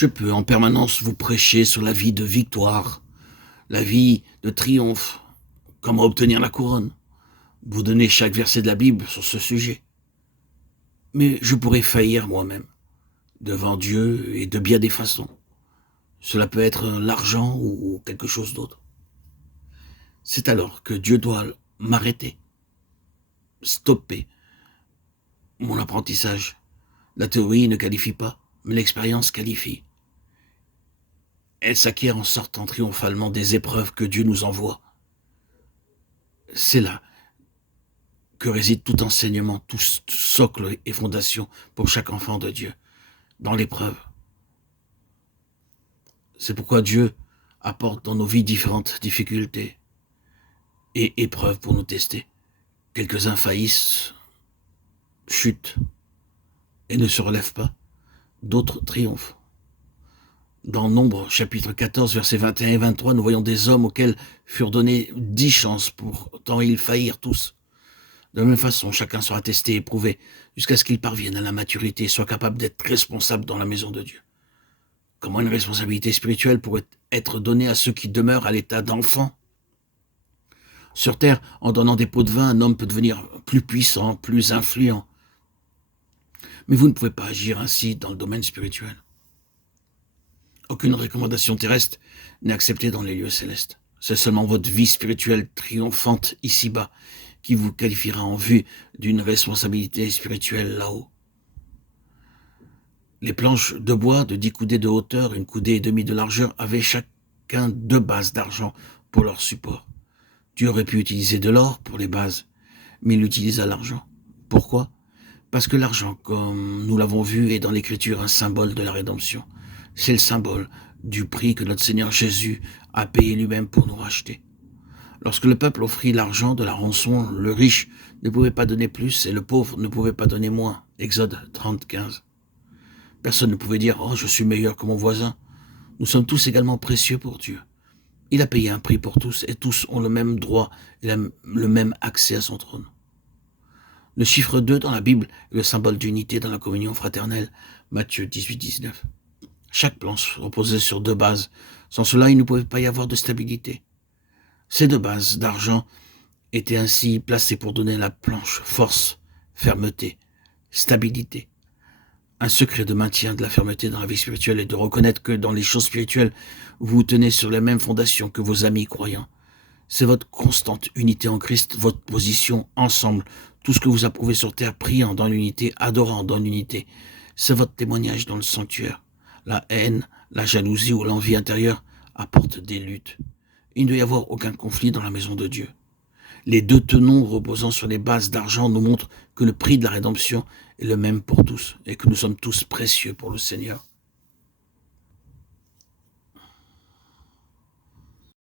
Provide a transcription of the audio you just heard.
Je peux en permanence vous prêcher sur la vie de victoire, la vie de triomphe, comment obtenir la couronne, vous donner chaque verset de la Bible sur ce sujet. Mais je pourrais faillir moi-même, devant Dieu et de bien des façons. Cela peut être l'argent ou quelque chose d'autre. C'est alors que Dieu doit m'arrêter, stopper mon apprentissage. La théorie ne qualifie pas, mais l'expérience qualifie. Elle s'acquiert en sortant triomphalement des épreuves que Dieu nous envoie. C'est là que réside tout enseignement, tout socle et fondation pour chaque enfant de Dieu, dans l'épreuve. C'est pourquoi Dieu apporte dans nos vies différentes difficultés et épreuves pour nous tester. Quelques-uns faillissent, chutent et ne se relèvent pas. D'autres triomphent. Dans Nombre, chapitre 14, versets 21 et 23, nous voyons des hommes auxquels furent données 10 chances, pourtant ils faillirent tous. De la même façon, chacun sera testé et éprouvé, jusqu'à ce qu'il parvienne à la maturité et soit capable d'être responsable dans la maison de Dieu. Comment une responsabilité spirituelle pourrait être donnée à ceux qui demeurent à l'état d'enfants? Sur terre, en donnant des pots de vin, un homme peut devenir plus puissant, plus influent. Mais vous ne pouvez pas agir ainsi dans le domaine spirituel. Aucune recommandation terrestre n'est acceptée dans les lieux célestes. C'est seulement votre vie spirituelle triomphante ici-bas qui vous qualifiera en vue d'une responsabilité spirituelle là-haut. Les planches de bois de 10 coudées de hauteur, 1 coudée et demie de largeur avaient chacun 2 bases d'argent pour leur support. Dieu aurait pu utiliser de l'or pour les bases, mais il utilisa l'argent. Pourquoi? Parce que l'argent, comme nous l'avons vu, est dans l'Écriture un symbole de la rédemption. C'est le symbole du prix que notre Seigneur Jésus a payé lui-même pour nous racheter. Lorsque le peuple offrit l'argent de la rançon, le riche ne pouvait pas donner plus et le pauvre ne pouvait pas donner moins. Exode 30, 15. Personne ne pouvait dire « Oh, je suis meilleur que mon voisin ». Nous sommes tous également précieux pour Dieu. Il a payé un prix pour tous et tous ont le même droit et le même accès à son trône. Le chiffre 2 dans la Bible est le symbole d'unité dans la communion fraternelle. Matthieu 18, 19. Chaque planche reposait sur 2 bases. Sans cela, il ne pouvait pas y avoir de stabilité. Ces 2 bases d'argent étaient ainsi placées pour donner à la planche force, fermeté, stabilité. Un secret de maintien de la fermeté dans la vie spirituelle est de reconnaître que dans les choses spirituelles, vous vous tenez sur les mêmes fondations que vos amis croyants. C'est votre constante unité en Christ, votre position ensemble, tout ce que vous approuvez sur terre, priant dans l'unité, adorant dans l'unité. C'est votre témoignage dans le sanctuaire. La haine, la jalousie ou l'envie intérieure apportent des luttes. Il ne doit y avoir aucun conflit dans la maison de Dieu. Les 2 tenons reposant sur les bases d'argent nous montrent que le prix de la rédemption est le même pour tous et que nous sommes tous précieux pour le Seigneur.